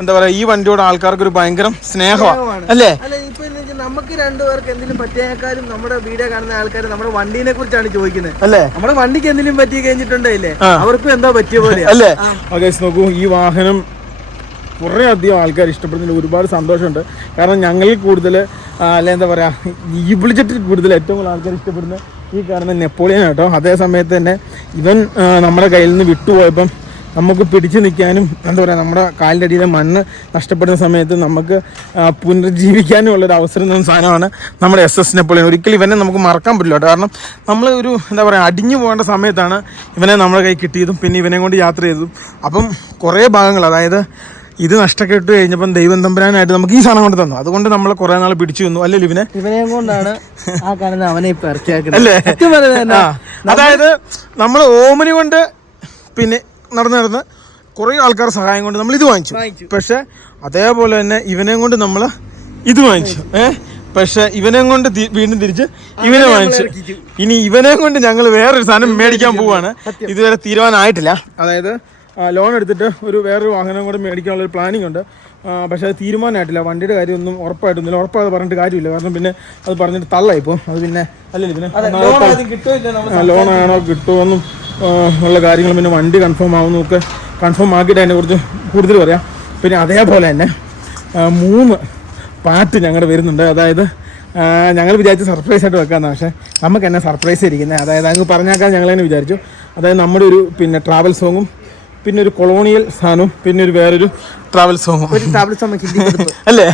എന്താ പറയാ, ഈ വണ്ടിയോട് ആൾക്കാർക്ക് ഒരു ഭയങ്കര സ്നേഹമാണ് അല്ലേ. നമുക്ക് രണ്ടുപേർക്ക് എന്തെങ്കിലും പറ്റിയേക്കാളും നമ്മുടെ വീഡിയോ കാണുന്ന ആൾക്കാർ നമ്മുടെ വണ്ടീനെ കുറിച്ചാണ് ചോദിക്കുന്നത് അല്ലേ. നമ്മുടെ വണ്ടിക്ക് എന്തെങ്കിലും പറ്റി കഴിഞ്ഞിട്ടുണ്ടല്ലേ, അവർക്കും എന്താ പറ്റിയ പോലെ അല്ലേ. നോക്കൂ, ഈ വാഹനം കുറേ അധികം ആൾക്കാർ ഇഷ്ടപ്പെടുന്നതിൽ ഒരുപാട് സന്തോഷമുണ്ട്. കാരണം ഞങ്ങളിൽ കൂടുതൽ അല്ലെ എന്താ പറയാ, ഈ ബുൾജെറ്റിൽ കൂടുതൽ ഏറ്റവും കൂടുതൽ ആൾക്കാർ ഇഷ്ടപ്പെടുന്ന ഈ കാണുന്ന നെപ്പോളിയൻ കേട്ടോ. അതേ സമയത്ത് തന്നെ ഇവൻ നമ്മുടെ കയ്യിൽ നിന്ന് വിട്ടുപോയപ്പം നമുക്ക് പിടിച്ചു നിൽക്കാനും എന്താ പറയുക, നമ്മുടെ കാലിൻ്റെ അടിയിലെ മണ്ണ് നഷ്ടപ്പെടുന്ന സമയത്ത് നമുക്ക് പുനർജീവിക്കാനും ഉള്ളൊരു അവസരം തന്ന സാധനമാണ് നമ്മുടെ SS നെപ്പോളിയൻ. ഒരിക്കലും ഇവനെ നമുക്ക് മറക്കാൻ പറ്റില്ല കേട്ടോ. കാരണം നമ്മൾ ഒരു എന്താ പറയുക അടിഞ്ഞു പോകേണ്ട സമയത്താണ് ഇവനെ നമ്മുടെ കൈ കിട്ടിയതും പിന്നെ ഇവനെ കൊണ്ട് യാത്ര ചെയ്തതും. അപ്പം കുറേ ഭാഗങ്ങൾ, അതായത് ഇത് നഷ്ടപ്പെട്ട് കഴിഞ്ഞപ്പം ദൈവം തമ്പുരാനായിട്ട് നമുക്ക് ഈ സാധനം കൊണ്ട് തന്നു. അതുകൊണ്ട് നമ്മൾ കുറേ നാൾ പിടിച്ചു തന്നു അല്ലേ ഇവനെ. ഇവനെയും കൊണ്ടാണ് ആ കാണുന്ന അവനെ ഇപ്പം ഇറക്കിയാക്കുന്നത് അല്ലേ. അതായത് നമ്മൾ ഓമനി കൊണ്ട് പിന്നെ നടന്ന് കുറേ ആൾക്കാർ സഹായം കൊണ്ട് നമ്മൾ ഇത് വാങ്ങിച്ചു. പക്ഷെ അതേപോലെ തന്നെ ഇവനെയും കൊണ്ട് നമ്മൾ ഇത് വാങ്ങിച്ചു. പക്ഷെ ഇവനെയും കൊണ്ട് വീണ്ടും തിരിച്ച് ഇവനെ വാങ്ങിച്ചു. ഇനി ഇവനെയും കൊണ്ട് ഞങ്ങൾ വേറൊരു സാധനം മേടിക്കാൻ പോവാണ്. ഇതുവരെ തീരുമാനമായിട്ടില്ല. അതായത് ലോൺ എടുത്തിട്ട് വേറൊരു വാഹനം കൂടെ മേടിക്കാനുള്ളൊരു പ്ലാനിങ് ഉണ്ട്. പക്ഷെ അത് തീരുമാനമായിട്ടില്ല. വണ്ടിയുടെ കാര്യമൊന്നും ഉറപ്പായിട്ടൊന്നുമില്ല. ഉറപ്പായത് പറഞ്ഞിട്ട് കാര്യമില്ല. കാരണം പിന്നെ അത് പറഞ്ഞിട്ട് തള്ളായിപ്പോൾ അത് പിന്നെ അല്ലല്ലോ പിന്നെ ലോണാണോ കിട്ടുമെന്നും ഉള്ള കാര്യങ്ങൾ പിന്നെ വണ്ടി കൺഫേം ആവുന്നതൊക്കെ കൺഫേം ആക്കിയിട്ട് അതിനെക്കുറിച്ച് കൂടുതൽ പറയാം. പിന്നെ അതേപോലെ തന്നെ 3 പാർട്ട് ഞങ്ങളുടെ വരുന്നുണ്ട്. അതായത് ഞങ്ങൾ വിചാരിച്ച് സർപ്രൈസ് ആയിട്ട് വെക്കാമെന്നാണ്, പക്ഷേ നമുക്ക് എന്നെ സർപ്രൈസ് ഇരിക്കുന്നത്. അതായത് അങ്ങ് പറഞ്ഞാക്കാൻ ഞങ്ങൾ തന്നെ വിചാരിച്ചു. അതായത് നമ്മുടെ ഒരു പിന്നെ ട്രാവൽ സോങ്ങും പിന്നെ ഒരു കൊളോണിയൽ സാധനവും പിന്നെ വേറൊരു ട്രാവൽ സോങ്ങും അല്ലേ.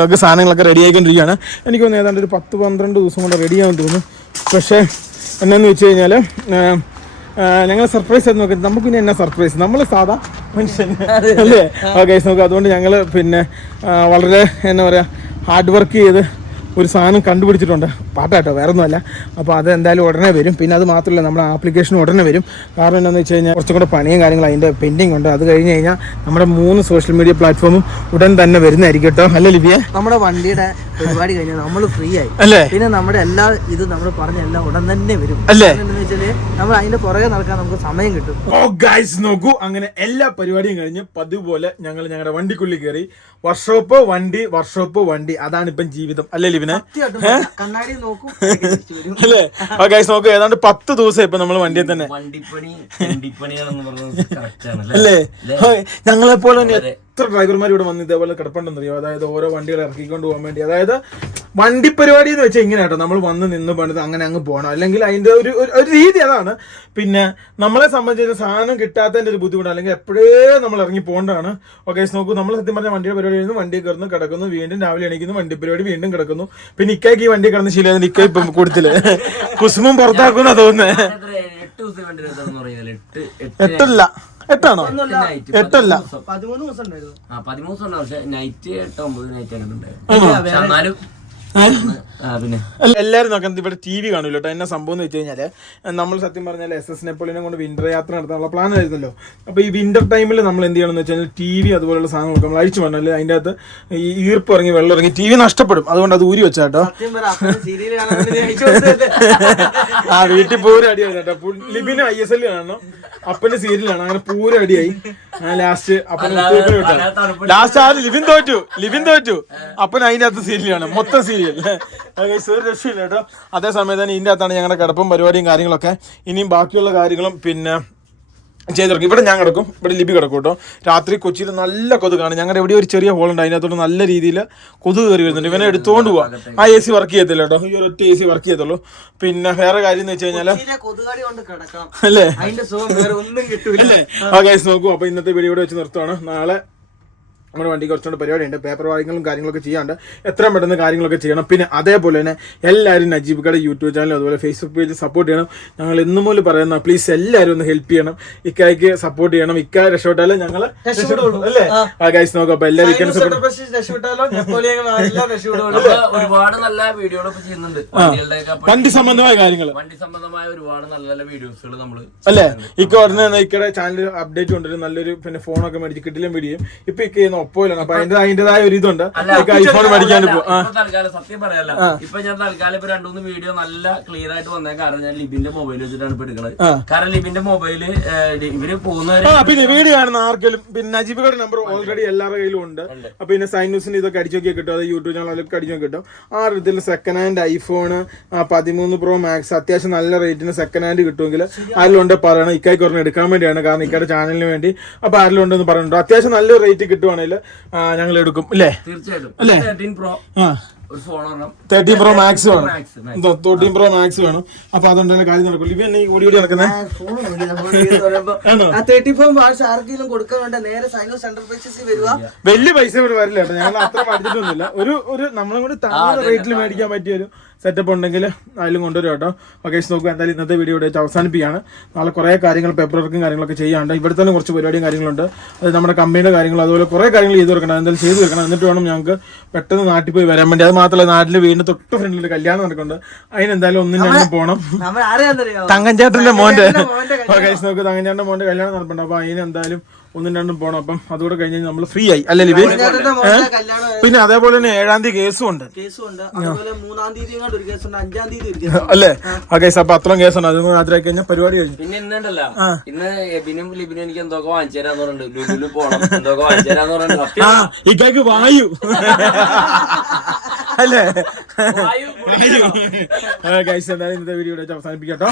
നമുക്ക് സാധനങ്ങളൊക്കെ റെഡി ആയിക്കൊണ്ടിരിക്കുകയാണ്. എനിക്ക് തോന്നുന്നു ഏതാണ്ട് ഒരു 10-12 ദിവസം കൊണ്ട് റെഡി ആകാൻ തോന്നുന്നു. പക്ഷേ എന്നാന്ന് വെച്ച് കഴിഞ്ഞാൽ ഞങ്ങൾ സർപ്രൈസ് ആയിട്ട് നോക്കുന്നത്. നമുക്ക് പിന്നെ എന്നാ സർപ്രൈസ്, നമ്മൾ സാധാ മനുഷ്യൻ അല്ലേ. നമുക്ക് അതുകൊണ്ട് ഞങ്ങൾ പിന്നെ വളരെ എന്താ പറയുക ഹാർഡ് വർക്ക് ചെയ്ത് ഒരു സാധനം കണ്ടുപിടിച്ചിട്ടുണ്ട്. പാട്ടാട്ടോ, വേറെ ഒന്നുമല്ല. അപ്പോൾ അത് എന്തായാലും ഉടനെ വരും. പിന്നെ അത് മാത്രമല്ല, നമ്മുടെ ആപ്ലിക്കേഷൻ ഉടനെ വരും. കാരണം എന്താണെന്ന് വെച്ച് കഴിഞ്ഞാൽ കുറച്ചും കൂടെ പണിയും കാര്യങ്ങളും അതിൻ്റെ പെൻഡിങ് ഉണ്ട്. അത് കഴിഞ്ഞ് കഴിഞ്ഞാൽ നമ്മുടെ 3 സോഷ്യൽ മീഡിയ പ്ലാറ്റ്ഫോമും ഉടൻ തന്നെ വരുന്നതായിരിക്കും കേട്ടോ. അല്ലേ ലിപിയെ? നമ്മുടെ വണ്ടിയുടെ പരിപാടി കഴിഞ്ഞാൽ നമ്മൾ ഫ്രീ ആയി അല്ലേ. പിന്നെ നമ്മുടെ എല്ലാ ഇത് നമ്മൾ പറഞ്ഞ എല്ലാം ഉടൻ തന്നെ വരും അല്ലേ. എന്താണെന്ന് വെച്ചാൽ നമ്മൾ അതിന്റെ പുറകെ നടക്കാൻ നമുക്ക് സമയം കിട്ടും. നോക്കൂ, അങ്ങനെ എല്ലാ പരിപാടിയും കഴിഞ്ഞ് പതിവ് പോലെ ഞങ്ങൾ ഞങ്ങളുടെ വണ്ടിക്കുള്ളിൽ കയറി. വർക്ക്ഷോപ്പ് വണ്ടി അതാണ് ഇപ്പം ജീവിതം അല്ലേ ലിപിനെ. കണ്ണാടി നോക്കും അല്ലേ. നോക്കൂ, ഏതാണ്ട് 10 ദിവസം ഇപ്പൊ നമ്മൾ വണ്ടിയിൽ തന്നെ അല്ലേ. ഞങ്ങളെ പോലെ തന്നെ എത്ര ഡ്രൈവർമാർ ഇവിടെ വന്ന് ഇതേപോലെ കിടപ്പുണ്ടെന്നറിയോ. അതായത് ഓരോ വണ്ടികൾ ഇറക്കിക്കൊണ്ട് പോകാൻ വേണ്ടി. അതായത് വണ്ടി പരിപാടി എന്ന് വെച്ചാൽ ഇങ്ങനെ കേട്ടോ, നമ്മൾ വന്ന് നിന്ന് പണിത് അങ്ങനെ അങ്ങ് പോകണം. അല്ലെങ്കിൽ അതിൻ്റെ ഒരു രീതി അതാണ്. പിന്നെ നമ്മളെ സംബന്ധിച്ച് സാധനം കിട്ടാത്തതിൻ്റെ ഒരു ബുദ്ധിമുട്ട്, അല്ലെങ്കിൽ എപ്പോഴേ നമ്മൾ ഇറങ്ങി പോകേണ്ടതാണ്. നോക്കൂ, നമ്മൾ സത്യം പറഞ്ഞാൽ വണ്ടിയുടെ പരിപാടി ചെയ്യുന്നു, വണ്ടി കയറുന്നു, കിടക്കുന്നു, വീണ്ടും രാവിലെ എണീക്കുന്നു, വണ്ടി പരിപാടി വീണ്ടും കിടക്കുന്നു. പിന്നെ ഇക്കായ്ക്ക് ഈ വണ്ടി കിടന്ന് ശീലം ഇക്ക ഇപ്പം കൊടുത്തില്ല, കുസുമും പുറത്താക്കുന്ന തോന്നുന്നത്. 8 8അല്ല 13 ദിവസം ഉണ്ടായിരുന്നു. 13 ദിവസം. പക്ഷെ നൈറ്റ് 8-9 നൈറ്റ് അങ്ങനെ ഉണ്ടായിരുന്നു. പിന്നെ എല്ലാവരും നോക്കുന്നത് ഇവിടെ ടി വി കാണൂല്ലോ കേട്ടോ. എന്നാ സംഭവം എന്ന് വെച്ച് കഴിഞ്ഞാൽ നമ്മൾ സത്യം പറഞ്ഞാൽ SS നെപ്പോളിയനെ കൊണ്ട് വിന്റർ യാത്ര നടത്താനുള്ള പ്ലാൻ ആയിരുന്നല്ലോ. അപ്പോൾ ഈ വിന്റർ ടൈമിൽ നമ്മൾ എന്ത് ചെയ്യണമെന്ന് വെച്ച് കഴിഞ്ഞാൽ ടി വി അതുപോലുള്ള സാധനങ്ങളൊക്കെ നമ്മൾ അഴിച്ചു പറഞ്ഞാൽ അതിൻ്റെ അകത്ത് ഈ ഈർപ്പ് ഇറങ്ങി വെള്ളം ഇറങ്ങി ടി വി നഷ്ടപ്പെടും. അതുകൊണ്ട് അത് ഊരി വെച്ചാട്ടോ. ആ വീട്ടിൽ പൂരം അടിയായി കേട്ടോ. ലിബിന് ISL കാണണം, അപ്പന്റെ സീരിയലാണ്. അങ്ങനെ പൂരം അടിയായി. ലാസ്റ്റ് അപ്പന് ലാസ്റ്റ് ആര് ലിബിൻ തോറ്റു അപ്പൻ അതിൻ്റെ അകത്ത് സീരിയലാണ്, മൊത്തം സീരിയൽ. ഒരു രക്ഷയില്ല കേട്ടോ. അതേ സമയത്ത് തന്നെ ഇതിൻ്റെ അകത്താണ് ഞങ്ങളുടെ കിടപ്പും പരിപാടിയും കാര്യങ്ങളൊക്കെ. ഇനിയും ബാക്കിയുള്ള കാര്യങ്ങളും പിന്നെ ചെയ്തിറക്കും. ഇവിടെ ഞാൻ കിടക്കും, ഇവിടെ ലിബി കിടക്കും കേട്ടോ. രാത്രി കൊച്ചിയിൽ നല്ല കൊതുകാണ്. ഞങ്ങളുടെ എവിടെ ഒരു ചെറിയ ഹോളുണ്ട്, അതിനകത്തോട്ട് നല്ല രീതിയിൽ കൊതുക് കയറി വരുന്നുണ്ട്. ഇവനെ എടുത്തുകൊണ്ട് പോവാം. ആ AC വർക്ക് ചെയ്യത്തില്ല കേട്ടോ, ഈ ഒരൊറ്റ AC വർക്ക് ചെയ്യത്തുള്ളൂ. പിന്നെ വേറെ കാര്യം എന്ന് വെച്ച് കഴിഞ്ഞാൽ അല്ലേ അല്ലേ നോക്കൂ. അപ്പൊ ഇന്നത്തെ വീഡിയോ ഇവിടെ വെച്ച് നിർത്തുവാണ്. നാളെ നമ്മുടെ വണ്ടി കുറച്ചുകൊണ്ട് പരിപാടിയുണ്ട്, പേപ്പർ വാങ്ങികളും കാര്യങ്ങളൊക്കെ ചെയ്യാണ്ട് എത്രയും പെട്ടെന്ന് കാര്യങ്ങളൊക്കെ ചെയ്യണം. പിന്നെ അതേപോലെ തന്നെ എല്ലാവരും നജീബ് കട യൂട്യൂബ് ചാനൽ അതുപോലെ ഫേസ്ബുക്ക് പേജ് സപ്പോർട്ട് ചെയ്യണം. ഞങ്ങൾ എന്നും പോലും പറയുന്ന പ്ലീസ് എല്ലാവരും ഒന്ന് ഹെൽപ്പ് ചെയ്യണം, ഇക്കായ്ക്ക് സപ്പോർട്ട് ചെയ്യണം. ഇക്ക രക്ഷപ്പെട്ടാലേ ഞങ്ങൾ അല്ലേ ഗൈസ് നോക്കാം. അപ്പൊ എല്ലാവരും ഒരുപാട് നല്ല വീഡിയോകളൊക്കെ ചെയ്യുന്നുണ്ട്, വണ്ടി സംബന്ധമായ കാര്യങ്ങൾ, വണ്ടി സംബന്ധമായ ഒരുപാട് നല്ല നല്ല വീഡിയോസുകൾ നമ്മൾ അല്ലേ. ഇക്ക ഉടനെ ഇക്കടെ ചാനൽ അപ്ഡേറ്റ് കൊണ്ടുവരും, നല്ലൊരു പിന്നെ ഫോണൊക്കെ മേടിച്ച് കിട്ടില്ല വീഡിയോ. ഇപ്പൊ ഇക്ക ഒപ്പോയിലാണ്. അപ്പൊ അതിന്റേതായ ഒരു ഇതുണ്ട്. ഐഫോൺ മേടിക്കാൻ തൽക്കാലം സത്യം പറയാല്ല. ഇപ്പൊ ഞാൻ തൽക്കാലം ഇപ്പൊ 2-3 വീഡിയോ നല്ല ക്ലിയർ ആയിട്ട് വന്ന കാരണം ഞാൻ ലിബിന്റെ മൊബൈൽ വെച്ചിട്ടാണ് ഇപ്പൊ എടുക്കുന്നത്. കാരണം ലിബിന്റെ മൊബൈല് ഇവര് പോകുന്നവര് പിന്നെ വീഡിയോ കാണുന്ന ആർക്കെങ്കിലും പിന്നെ നജീബിയുടെ നമ്പർ ഓൾറെഡി എല്ലാവരുടെ കയ്യിലും ഉണ്ട്. അപ്പൊ പിന്നെ സൈൻ ന്യൂസിന് ഇതൊക്കെ അടിച്ചു നോക്കിയാൽ കിട്ടും, അത് യൂട്യൂബ് ചാനലൊക്കെ അടിച്ചു നോക്കി കിട്ടും. ആ ഇതിൽ second hand iPhone 13 Pro Max അത്യാവശ്യം നല്ല റേറ്റിന് സെക്കൻഡ് ഹാൻഡ് കിട്ടുമെങ്കിൽ ആരിലുണ്ട് പറയണം. ഇക്കായ്ക്ക് ഒരെണ്ണം എടുക്കാൻ വേണ്ടിയാണ്, കാരണം ഇക്കയുടെ ചാനലിന് വേണ്ടി. അപ്പൊ ആരിലുണ്ടെന്ന് പറയുന്നുണ്ട്. അത്യാവശ്യം നല്ല റേറ്റ് കിട്ടുവാണെങ്കിൽ ഞങ്ങൾ എടുക്കും അല്ലേ. തീർച്ചയായിട്ടും അല്ലേ 13 Pro ഒരു ഫോൺ 13 Pro Max വേണം, 13 Pro Max വേണം. അപ്പൊ അതുകൊണ്ടല്ലേ കാര്യം നടക്കും. ഇവ എന്നെ ഓടി നടക്കുന്നത് വലിയ പൈസ ഇവിടെ വരില്ല കേട്ടോ. ഞങ്ങൾ അത്ര പഠിച്ചിട്ടൊന്നുമില്ല. ഒരു നമ്മളും കൂടി താഴ്ന്ന റേറ്റിൽ മേടിക്കാൻ പറ്റിയ ഒരു സെറ്റപ്പ് ഉണ്ടെങ്കിൽ അതിലും കൊണ്ടുവരും കേട്ടോ. ഓക്കെ നോക്കുക. എന്തായാലും ഇന്നത്തെ വീഡിയോ ഇവിടെ വെച്ച് അവസാനിപ്പിക്കുകയാണ്. നാളെ കുറേ കാര്യങ്ങൾ പേപ്പർ വർക്കും കാര്യങ്ങളൊക്കെ ചെയ്യാണ്ട്. ഇവിടെ തന്നെ കുറച്ച് പരിപാടിയും കാര്യങ്ങളുണ്ട്. അത് നമ്മുടെ കമ്പനിയുടെ കാര്യങ്ങൾ അതുപോലെ കുറേ കാര്യങ്ങൾ ചെയ്ത് വെക്കണം, എന്തായാലും ചെയ്ത് വെക്കണം. എന്നിട്ട് വേണം ഞങ്ങൾക്ക് പെട്ടെന്ന് നാട്ടിൽ പോയി വരാൻ വേണ്ടി. അത് മാത്രമല്ല നാട്ടിൽ വീടിന് തൊട്ട് ഫ്രണ്ടിൽ കല്യാണം നടക്കുന്നുണ്ട്. അതിനെന്തായാലും ഒന്നും രണ്ടും പോകണം. തങ്കഞ്ചേട്ടന്റെ മോന്റെ ഓക്കെ നോക്ക്, തങ്കഞ്ചേട്ടന്റെ മോന്റെ കല്യാണം നടപ്പുണ്ട്. അപ്പൊ അതിനെന്തായാലും 1-2 പോകണം. അപ്പം അതുകൂടെ കഴിഞ്ഞ് നമ്മൾ ഫ്രീ ആയി അല്ലേ ലിബി. പിന്നെ അതേപോലെ തന്നെ 7-ാം തീയതി കേസും ഉണ്ട് അല്ലേ. ആ കേസ് അപ്പൊ അത്രയും കേസുണ്ട്. അതൊന്നും രാത്രി കഴിഞ്ഞാൽ പരിപാടി കഴിഞ്ഞു. പിന്നെ ഇന്നുണ്ടല്ലോ, ഇന്ന് എബിനും ലിബിനും എനിക്ക് എന്തൊക്കെ വാങ്ങിച്ചു തരാന്ന് പറഞ്ഞിട്ടുണ്ട്. ലുലുവിൽ പോണം, എന്തൊക്കെ വാങ്ങിച്ചു തരാന്ന് പറഞ്ഞിട്ടുണ്ട്. ഇക്കാക്ക് വായു അല്ലേ. വായു ഗൈസ് എന്തായാലും ഇന്നത്തെ വീഡിയോ അവസാനിപ്പിക്കട്ടോ.